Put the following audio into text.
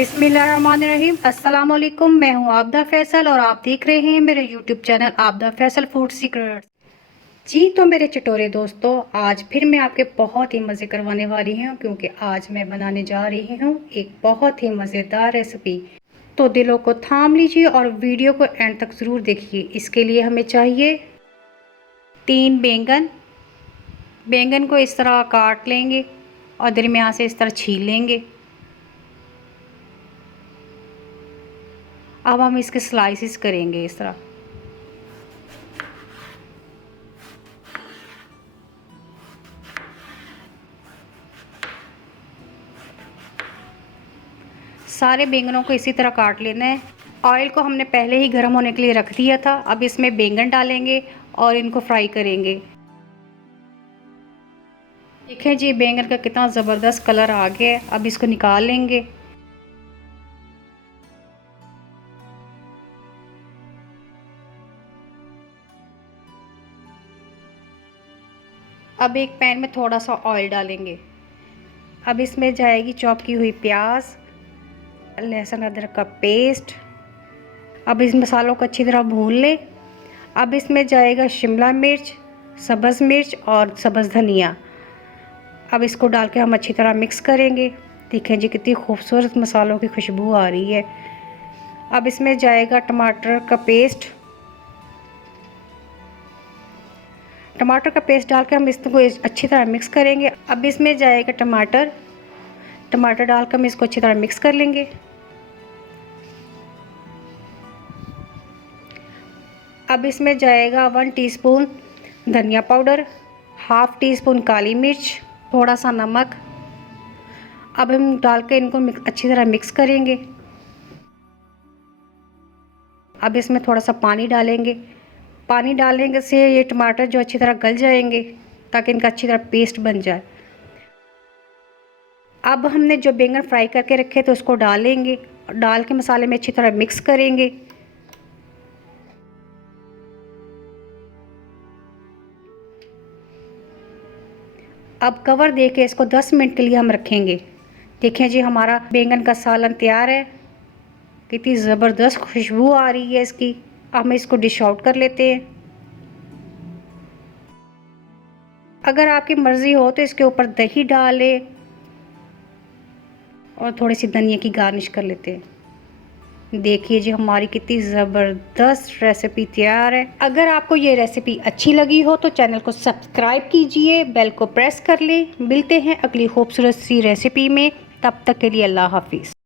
बिस्मिल्लाहिर्रहमानिर्रहीम। अस्सलाम वालेकुम। मैं हूं आबदा फैसल और आप देख रहे हैं मेरे YouTube channel Abda Faisal Food Secrets. जी तो मेरे चटोरे दोस्तों, आज फिर मैं आपके बहुत ही मज़े करवाने वाली हूं, क्योंकि आज मैं बनाने जा रही हूं एक बहुत ही मज़ेदार रेसिपी। तो दिलों को थाम लीजिए और वीडियो को एंड तक ज़रूर देखिए। इसके लिए हमें चाहिए 3 बैंगन। बैंगन को इस तरह काट लेंगे और दरमियान से इस तरह छील लेंगे। अब हम इसके स्लाइसिस करेंगे इस तरह। सारे बैंगनों को इसी तरह काट लेना है। ऑयल को हमने पहले ही गर्म होने के लिए रख दिया था। अब इसमें बैंगन डालेंगे और इनको फ्राई करेंगे। देखें जी, बैंगन का कितना ज़बरदस्त कलर आ गया है। अब इसको निकाल लेंगे। अब एक पैन में थोड़ा सा ऑयल डालेंगे। अब इसमें जाएगी चॉप की हुई प्याज, लहसुन अदरक का पेस्ट। अब इस मसालों को अच्छी तरह भून लें। अब इसमें जाएगा शिमला मिर्च, सब्ज़ मिर्च और सब्ज़ धनिया। अब इसको डाल के हम अच्छी तरह मिक्स करेंगे। देखें जी, कितनी खूबसूरत मसालों की खुशबू आ रही है। अब इसमें जाएगा टमाटर का पेस्ट। टमाटर का पेस्ट डाल के हम इसको अच्छी तरह मिक्स करेंगे। अब इसमें जाएगा टमाटर डालकर हम इसको अच्छी तरह मिक्स कर लेंगे। अब इसमें जाएगा 1 टीस्पून धनिया पाउडर, हाफ़ टी स्पून काली मिर्च, थोड़ा सा नमक। अब हम डाल के इनको अच्छी तरह मिक्स करेंगे। अब इसमें थोड़ा सा पानी डालेंगे। पानी डालने से ये टमाटर जो अच्छी तरह गल जाएंगे, ताकि इनका अच्छी तरह पेस्ट बन जाए। अब हमने जो बैंगन फ्राई करके रखे थे उसको डालेंगे। डाल के मसाले में अच्छी तरह मिक्स करेंगे। अब कवर दे के इसको 10 मिनट के लिए हम रखेंगे। देखें जी, हमारा बैंगन का सालन तैयार है। कितनी ज़बरदस्त खुशबू आ रही है इसकी। अब हम इसको डिश आउट कर लेते हैं। अगर आपकी मर्ज़ी हो तो इसके ऊपर दही डालें और थोड़ी सी धनिया की गार्निश कर लेते हैं। देखिए जी, हमारी कितनी ज़बरदस्त रेसिपी तैयार है। अगर आपको ये रेसिपी अच्छी लगी हो तो चैनल को सब्सक्राइब कीजिए, बेल को प्रेस कर लें। मिलते हैं अगली खूबसूरत सी रेसिपी में। तब तक के लिए अल्लाह हाफिज़।